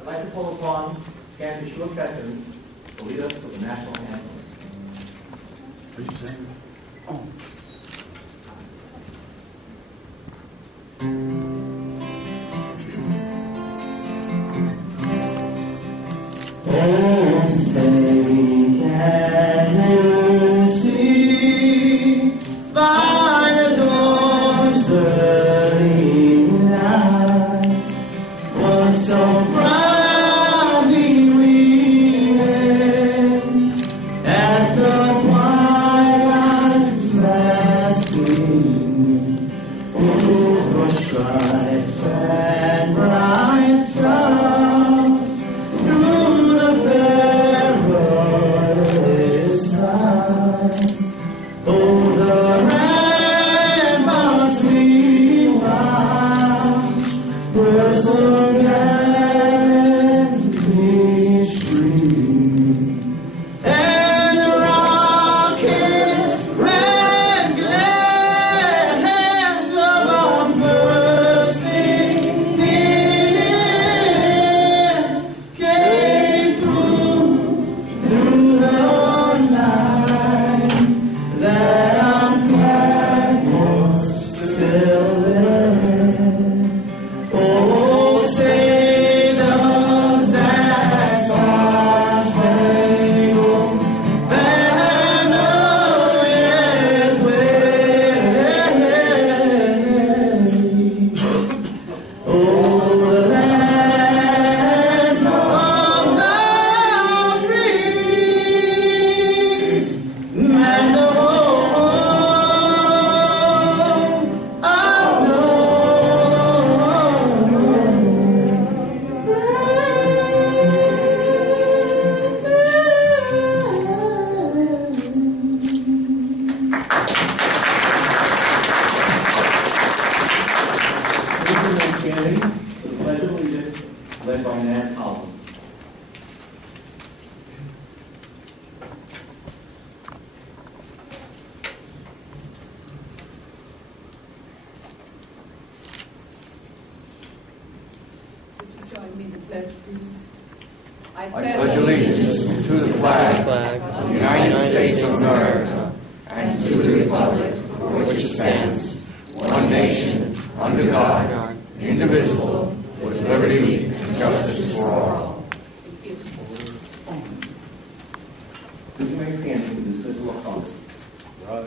I'd like to call upon Cantor Shua Kesson to lead us with the national anthem. Please sing. Oh. Oh, say, can you see by the dawn's early light what so proudly we hailed at the twilight's last gleaming over stripes and bright stars through the perilous night? Oh, the ramparts we watched were so gallantly streaming, and the rockets' red glare above bursting in air came through the night. That our flag was still there. Oh, say does that star-spangled banner yet wave? Oh, the land of the free and the Standing, the Pledge of Allegiance, led by Nance Holland. Would you join me in the pledge, please? I I pledge allegiance to the flag of the United States of America and to the republic for which it stands, one nation, under God, indivisible, with liberty and justice for all. Please remain standing for the dismissal of funds. Right.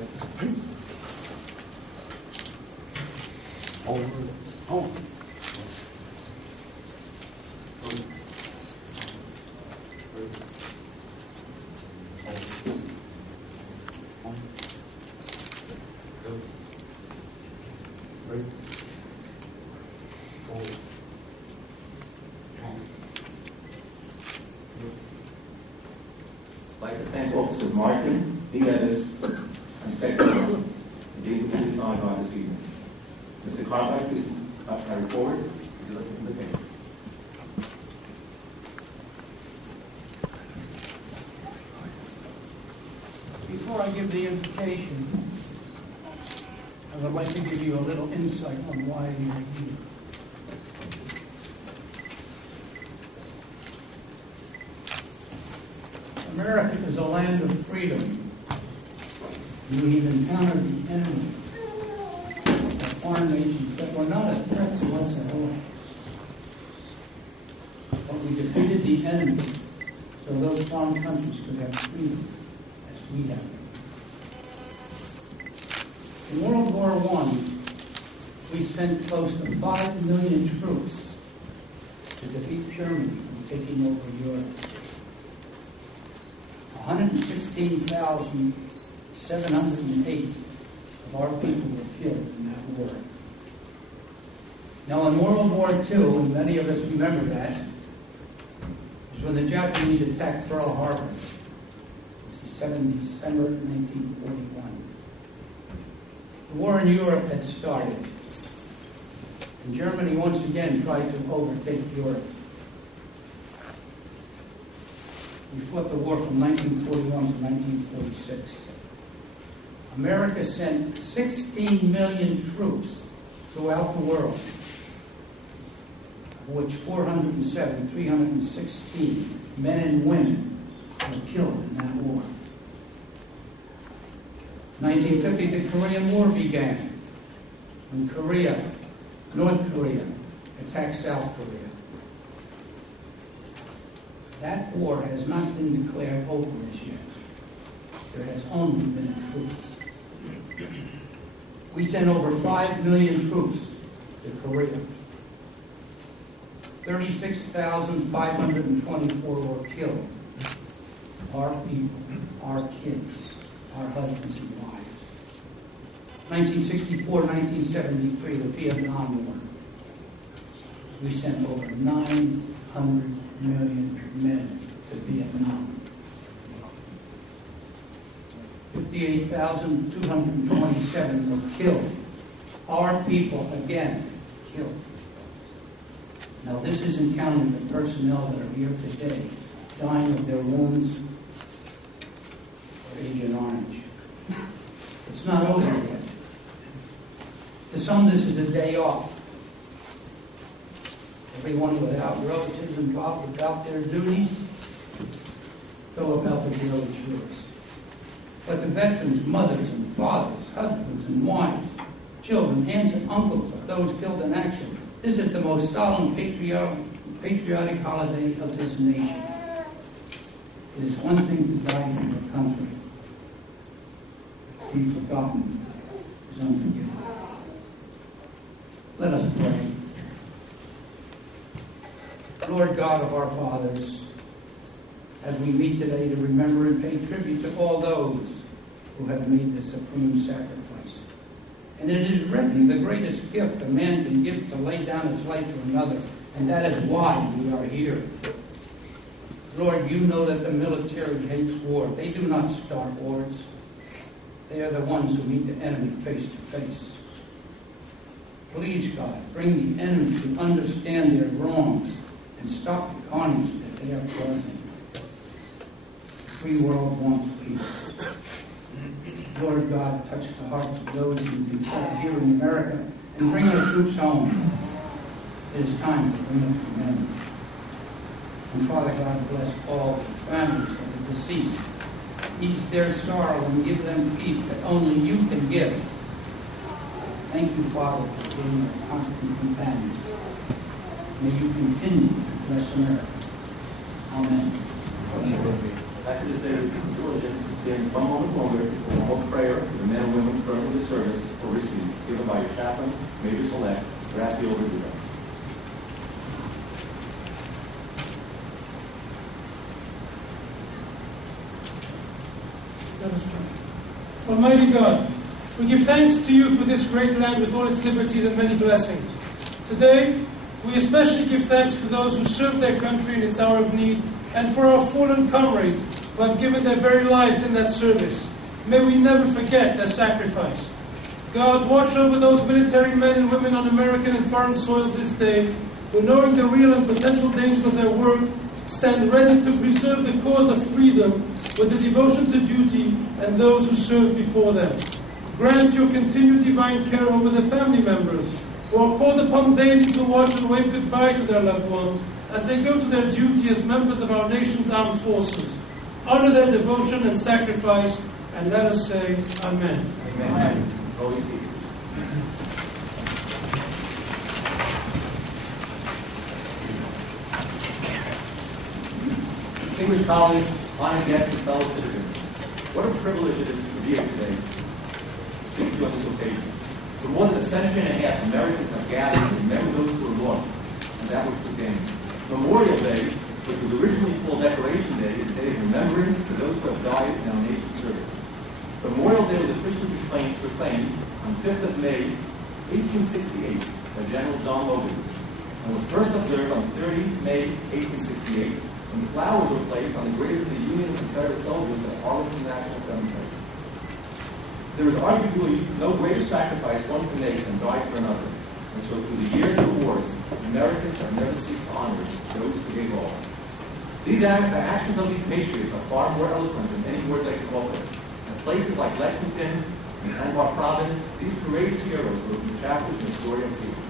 Oh. I'd like to thank Officers Martin, D. Levis, and Spector for being signed on this evening. Mr. Cartwright, please carry forward. Would you listen to the tape? Before I give the invitation, I would like to give you a little insight on why we are here. America is a land of freedom. We've encountered the enemy of foreign nations that were not a threat to us at all. But we defeated the enemy so those foreign countries could have freedom as we have. In World War I, we sent close to 5 million troops to defeat Germany from taking over Europe. 116,708 of our people were killed in that war. Now, in World War II, and many of us remember that, was when the Japanese attacked Pearl Harbor. December 1941. The war in Europe had started, and Germany once again tried to overtake Europe. We fought the war from 1941 to 1946. America sent 16 million troops throughout the world, of which 316 men and women were killed in that war. 1950, the Korean War began, when North Korea attacked South Korea. That war has not been declared over as yet. There has only been a truce. We sent over 5 million troops to Korea. 36,524 were killed. Our people, our kids, our husbands and wives. 1964, 1973, the Vietnam War. We sent over 900 million men to Vietnam. 58,227 were killed. Our people, again, killed. Now, this isn't counting the personnel that are here today, dying of their wounds or Agent Orange. It's not over yet. To some, this is a day off. Everyone without relatives involved about their duties go about their daily chores. But the veterans, mothers and fathers, husbands and wives, children, aunts and uncles of those killed in action, this is the most solemn patriotic holiday of this nation. It is one thing to die for your country. To be forgotten is unforgivable. Let us pray. Lord God of our fathers, as we meet today to remember and pay tribute to all those who have made the supreme sacrifice. And it is written, the greatest gift a man can give to lay down his life for another, and that is why we are here. Lord, you know that the military hates war. They do not start wars. They are the ones who meet the enemy face to face. Please, God, bring the enemy to understand their wrongs and stop the carnage that they are causing. The free world wants peace. Lord God, touch the hearts of those who can fight here in America and bring our troops home. It is time to bring up the men. And Father God, bless all the families of the deceased. Ease their sorrow and give them peace that only you can give. Thank you, Father, for being a constant companion. May you continue to bless America. Amen. After the day of diligence to stand one moment longer for a whole prayer for the men and women currently in the service overseas, given by your chaplain, Major Select, Raphael Verdugo. Let us pray. Almighty God, we give thanks to you for this great land with all its liberties and many blessings. Today, we especially give thanks for those who served their country in its hour of need, and for our fallen comrades who have given their very lives in that service. May we never forget their sacrifice. God, watch over those military men and women on American and foreign soils this day, who, knowing the real and potential dangers of their work, stand ready to preserve the cause of freedom with the devotion to duty and those who served before them. Grant your continued divine care over the family members who are called upon daily to watch and wave goodbye to their loved ones as they go to their duty as members of our nation's armed forces. Honor their devotion and sacrifice, and let us say Amen. Amen. Always seated. Distinguished colleagues, honored guests, and fellow citizens, what a privilege it is to be here today to speak to you on this occasion. For more than a century and a half, Americans have gathered to remember those who were lost and that which was gained. Memorial Day, which was originally called Decoration Day, is a day of remembrance to those who have died in our nation's service. Memorial Day was officially proclaimed on 5th of May, 1868, by General John Logan, and was first observed on 30 May, 1868, when flowers were placed on the graves of the Union and Confederate the soldiers at Arlington National Cemetery. There is arguably no greater sacrifice one can make than die for another. And so through the years of wars, Americans have never ceased to honor those who gave all. The actions of these patriots are far more eloquent than any words I can offer. At places like Lexington and Anbar Province, these courageous heroes wrote new chapters in the story of freedom.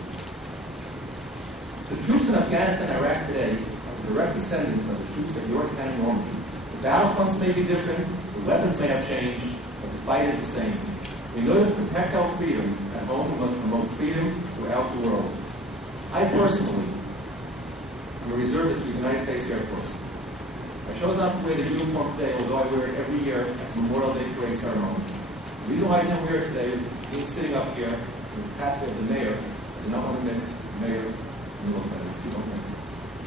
The troops in Afghanistan and Iraq today are the direct descendants of the troops at Yorktown and Normandy. The battlefronts may be different, the weapons may have changed, but the fight is the same. In order to protect our freedom at home, we must promote freedom throughout the world. I personally am a reservist for the United States Air Force. I chose not to wear the uniform today, although I wear it every year at the Memorial Day Parade ceremony. The reason why I didn't wear it today is being sitting up here in the capacity of the mayor. I did not want to make the mayor in the military.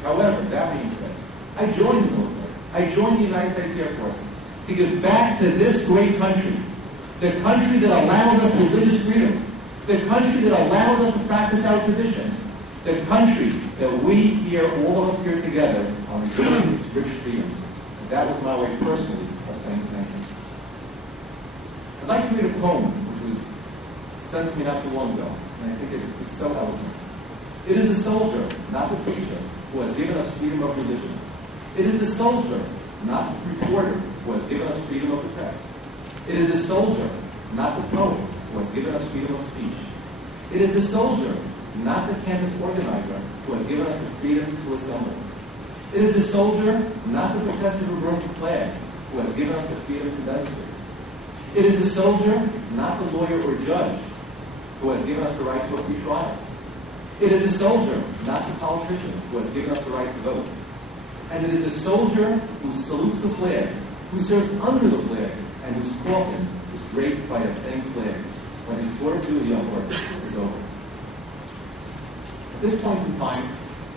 However, that being said, I joined the military. I joined the United States Air Force to give back to this great country. The country that allows us religious freedom. The country that allows us to practice our traditions. The country that we here, all of us here together, are enjoying its rich freedoms. And that was my way personally of saying thank you. I'd like to read a poem which was sent to me not too long ago, and I think it's so eloquent. It is the soldier, not the preacher, who has given us freedom of religion. It is the soldier, not the reporter, who has given us freedom of the press. It is the soldier, not the poet, who has given us freedom of speech. It is the soldier, not the campus organizer, who has given us the freedom to assemble. It is the soldier, not the protester who burned the flag, who has given us the freedom to demonstrate. It is the soldier, not the lawyer or judge, who has given us the right to a free trial. It is the soldier, not the politician, who has given us the right to vote. And it is the soldier who salutes the flag, who serves under the flag, and whose coffin is draped by that same flag when his tour of duty on work is over. At this point in time,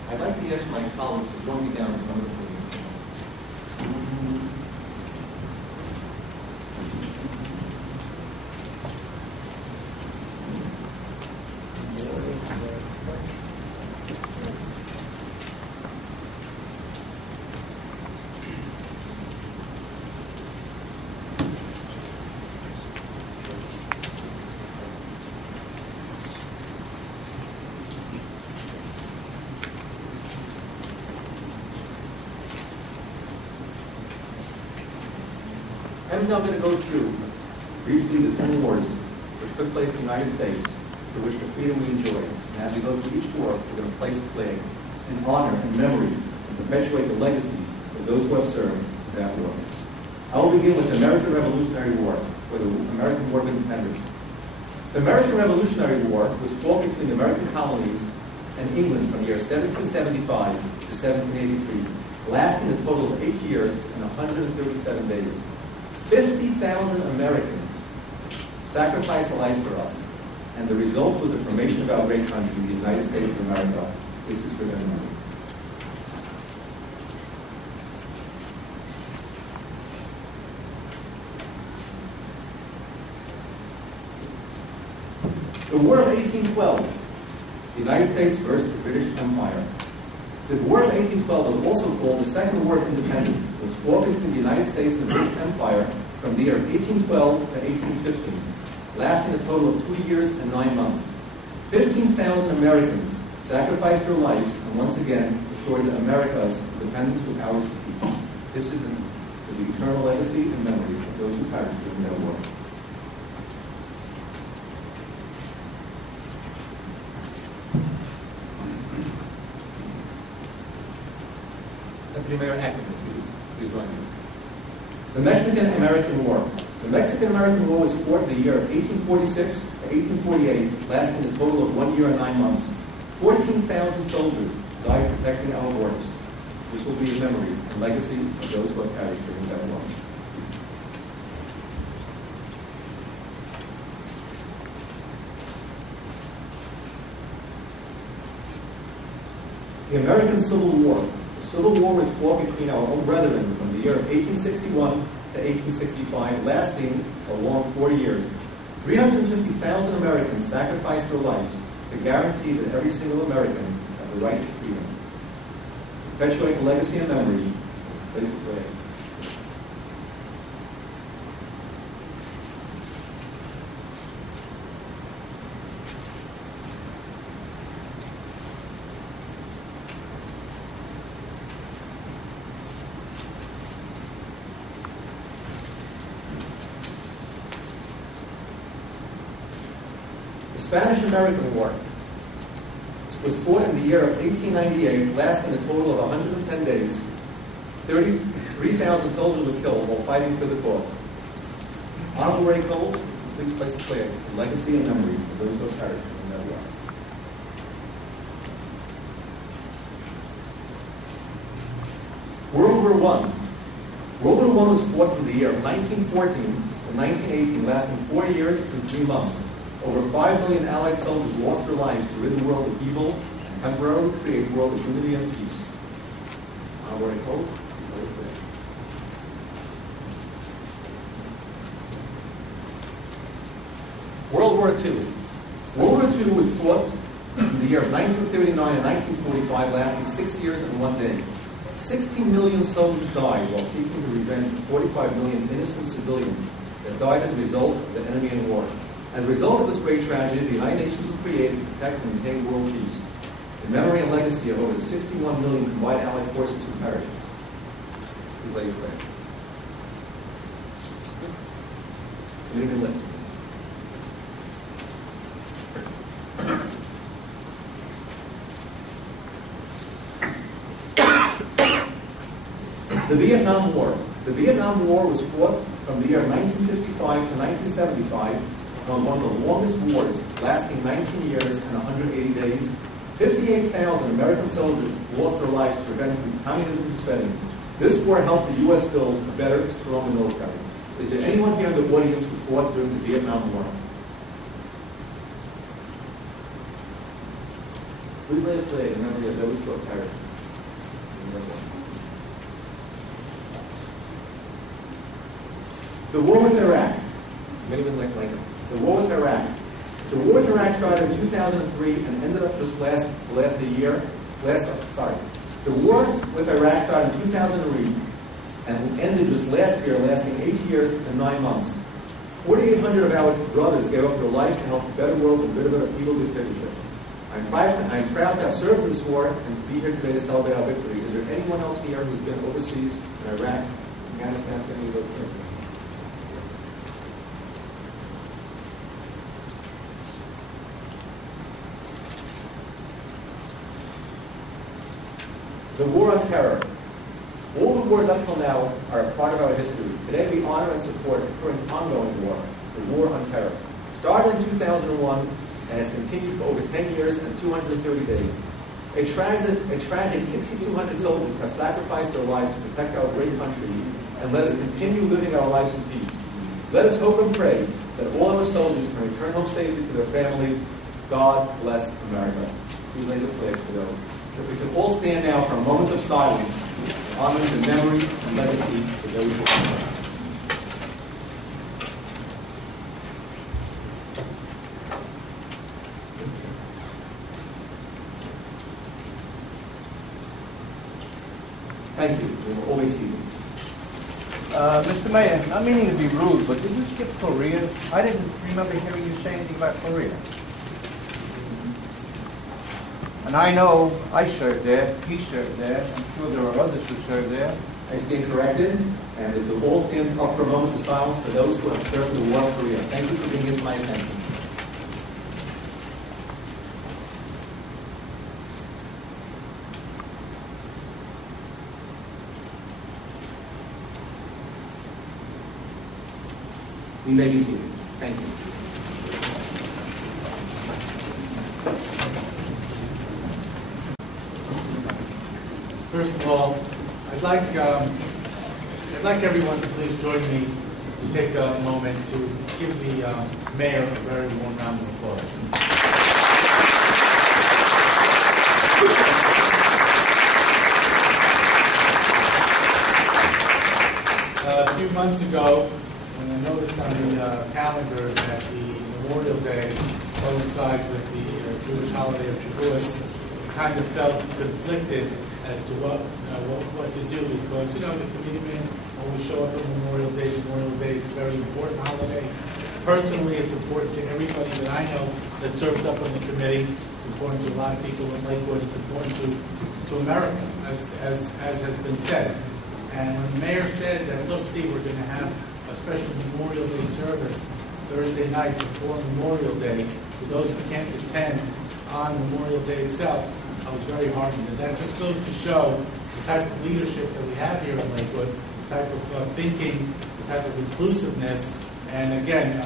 I'd like to ask my colleagues to join me down in front of the podium. I'm now going to go through briefly the 10 wars which took place in the United States for which the freedom we enjoy. And as we go through each war, we're going to place a flag in honor and memory and perpetuate the legacy of those who have served that war. I will begin with the American Revolutionary War, or the American War of Independence. The American Revolutionary War was fought between the American colonies and England from the year 1775 to 1783, lasting a total of 8 years and 137 days. 50,000 Americans sacrificed lives for us, and the result was the formation of our great country, the United States of America. This is for their memory. The War of 1812, the United States versus the British Empire. The War of 1812 was also called the Second War of Independence. It was fought between the United States and the British Empire from the year 1812 to 1815, lasting a total of 2 years and 9 months. 15,000 Americans sacrificed their lives and once again assured that America's independence was ours to keep. This is the eternal legacy and memory of those who perished during that war. Deputy Mayor Ackerman, please join me. The Mexican-American War. The Mexican-American War was fought in the year 1846 to 1848, lasting a total of 1 year and 9 months. 14,000 soldiers died protecting our borders. This will be a memory and legacy of those who have perished during that war. The American Civil War. The Civil War was fought between our own brethren from the year of 1861 to 1865, lasting a long 4 years. 350,000 Americans sacrificed their lives to guarantee that every single American had the right to freedom. To perpetuate the legacy and memory, place a flag. Spanish-American War was fought in the year of 1898, lasting a total of 110 days. 33,000 soldiers were killed while fighting for the cause. Honorable Ray Coles, please place a flag in legacy and memory of those who have perished in that war. World War I. World War I was fought from the year of 1914 to 1918, lasting 4 years and 3 months. Over 5 million Allied soldiers lost their lives to rid the world of evil and temporarily create a world of unity and peace. Honorable Ray Coles, please lay the flag. World War II. World War II was fought in the year of 1939 and 1945, lasting 6 years and 1 day. 16 million soldiers died while seeking to revenge 45 million innocent civilians that died as a result of the enemy in war. As a result of this great tragedy, the United Nations was created to protect and maintain world peace. In memory and legacy of over 61 million combined Allied forces who perished. Please lay your flag. Leave it lit. The Vietnam War. The Vietnam War was fought from the year 1955 to 1975 on one of the longest wars, lasting 19 years and 180 days. 58,000 American soldiers lost their lives to prevent communism from spreading. This war helped the U.S. build a better, stronger military. Is there anyone here in the audience who fought during the Vietnam War? Please lay a flag in memory of those who have perished in this war. The war with Iraq. Many would like Lincoln. The war with Iraq. The war with Iraq started in 2003 and ended up just last a year. The war with Iraq started in 2003 and ended just last year, lasting 8 years and 9 months. 4,800 of our brothers gave up their life to help a better world and rid of an evil dictatorship. I'm proud to have served in this war and to be here today to celebrate our victory. Is there anyone else here who's been overseas in Iraq, Afghanistan, any of those places? The war on terror. All the wars up till now are a part of our history. Today we honor and support the current ongoing war, the war on terror. Started in 2001 and has continued for over 10 years and 230 days. A tragic 6,200 soldiers have sacrificed their lives to protect our great country and let us continue living our lives in peace. Let us hope and pray that all of our soldiers can return home safely to their families. God bless America. Please lay the flag for those. If we could all stand now for a moment of silence, honoring the memory and legacy of those who are. Thank you. We will always see you. Mr. Mayor, not meaning to be rude, but did you skip Korea? I didn't remember hearing you say anything about Korea. And I know I served there, he served there, I'm sure there are others who served there. I stand corrected, and if you'll all stand up for a moment of silence for those who have served in the war of Korea. Thank you for bringing it to my attention. You may be seated. Thank you. First of all, I'd like everyone to please join me to take a moment to give the mayor a very warm round of applause. A few months ago, when I noticed on the calendar that the Memorial Day coincides with the Jewish holiday of Shavuos, I kind of felt conflicted as to what to do, because, the committeemen always show up on Memorial Day. Memorial Day is a very important holiday. Personally, it's important to everybody that I know that serves up on the committee. It's important to a lot of people in Lakewood. It's important to America, as has been said. And when the mayor said that, look, Steve, we're going to have a special Memorial Day service Thursday night before Memorial Day, For those who can't attend on Memorial Day itself, I was very heartened. And that just goes to show the type of leadership that we have here in Lakewood, the type of thinking, the type of inclusiveness. And again,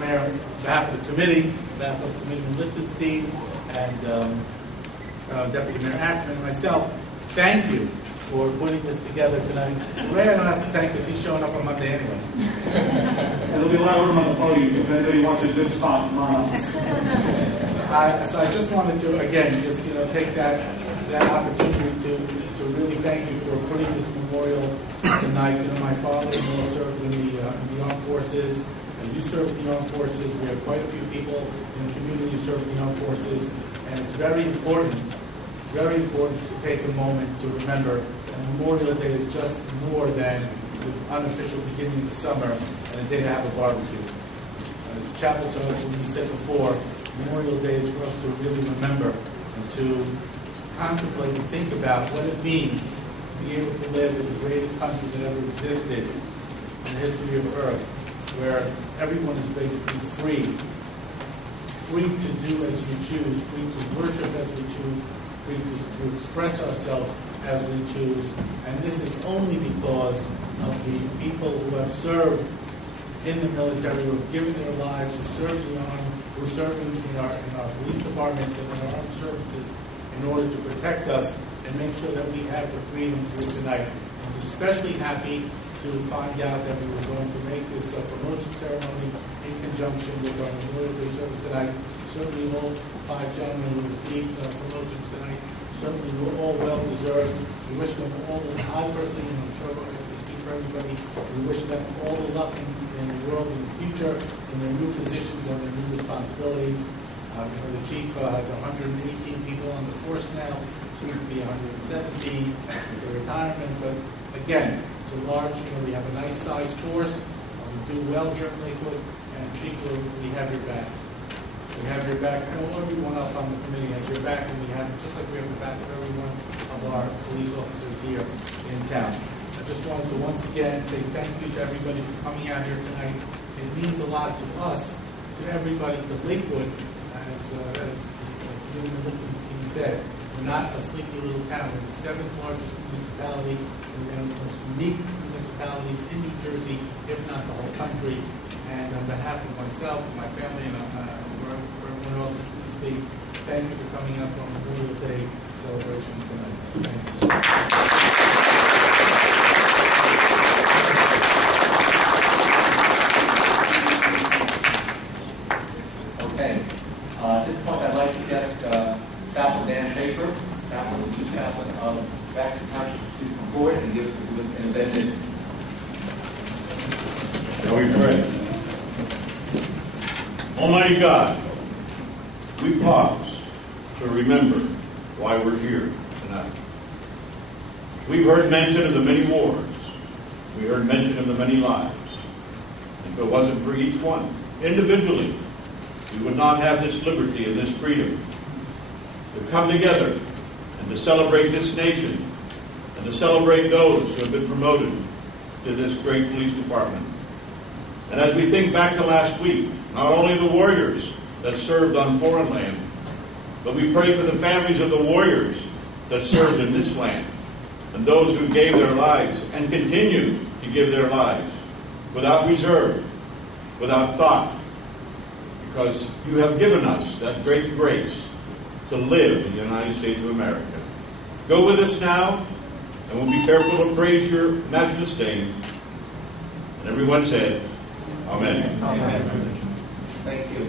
Mayor, on behalf of the committee, on behalf of Committeeman Lichtenstein, and Deputy Mayor Ackerman and myself, thank you for putting this together tonight. Ray, I don't have to thank because he's showing up on Monday anyway. There'll be a lot of room on the podium if anybody wants a good spot. Come on up. So I just wanted to, again, just take that opportunity to really thank you for putting this memorial tonight. My father-in-law served in the armed forces, and you served in the armed forces. We have quite a few people in the community who serve in the armed forces, and it's very important to take a moment to remember that Memorial Day is just more than the unofficial beginning of the summer and a day to have a barbecue. As Chapel when we said before, Memorial Day is for us to really remember and to contemplate and think about what it means to be able to live in the greatest country that ever existed in the history of Earth, where everyone is basically free to do as we choose, free to worship as we choose, free to express ourselves as we choose. And this is only because of the people who have served in the military, who have given their lives, who served in the army, who are serving in our police departments and in our armed services in order to protect us and make sure that we have the freedoms here tonight. I was especially happy to find out that we were going to make this promotion ceremony in conjunction with our Memorial Day service tonight. Certainly all 5 gentlemen who received promotions tonight certainly were all well deserved. We wish them all, I personally, and I'm sure I can speak for everybody, we wish them all the luck in the world in the future, in their new positions and their new responsibilities. The chief has 118 people on the force now, soon to be 117 with the retirement. But again, it's a large, we have a nice sized force. We do well here in Lakewood, and Chief, we have your back. We have your back, and everyone else on the committee has your back, and we have, just like we have the back of every one of our police officers here in town. I just wanted to once again say thank you to everybody for coming out here tonight. It means a lot to us, to everybody, to Lakewood, as Committeeman Lichtenstein said. We're not a sleepy little town. We're the 7th largest municipality. We're one of the most unique municipalities in New Jersey, if not the whole country. And on behalf of myself, my family, and for everyone else who speak, thank you for coming out to our Memorial Day celebration tonight. Thank you. Okay. At this point, I'd like to get Chaplain Dan Schaefer, Chaplain and Chief Chaplain of Baxter Township, to come forward and give us an benediction. Shall we pray? Almighty God, we pause to remember why we're here tonight. We've heard mention of the many wars. We heard mention of the many lives. If it wasn't for each one, individually, we would not have this liberty and this freedom to come together and to celebrate this nation and to celebrate those who have been promoted to this great police department. And as we think back to last week, not only the warriors that served on foreign land, but we pray for the families of the warriors that served in this land and those who gave their lives and continue to give their lives without reserve, without thought, because you have given us that great grace to live in the United States of America. Go with us now, and we'll be careful to praise your matchless name. And everyone said, Amen. Amen. Thank you.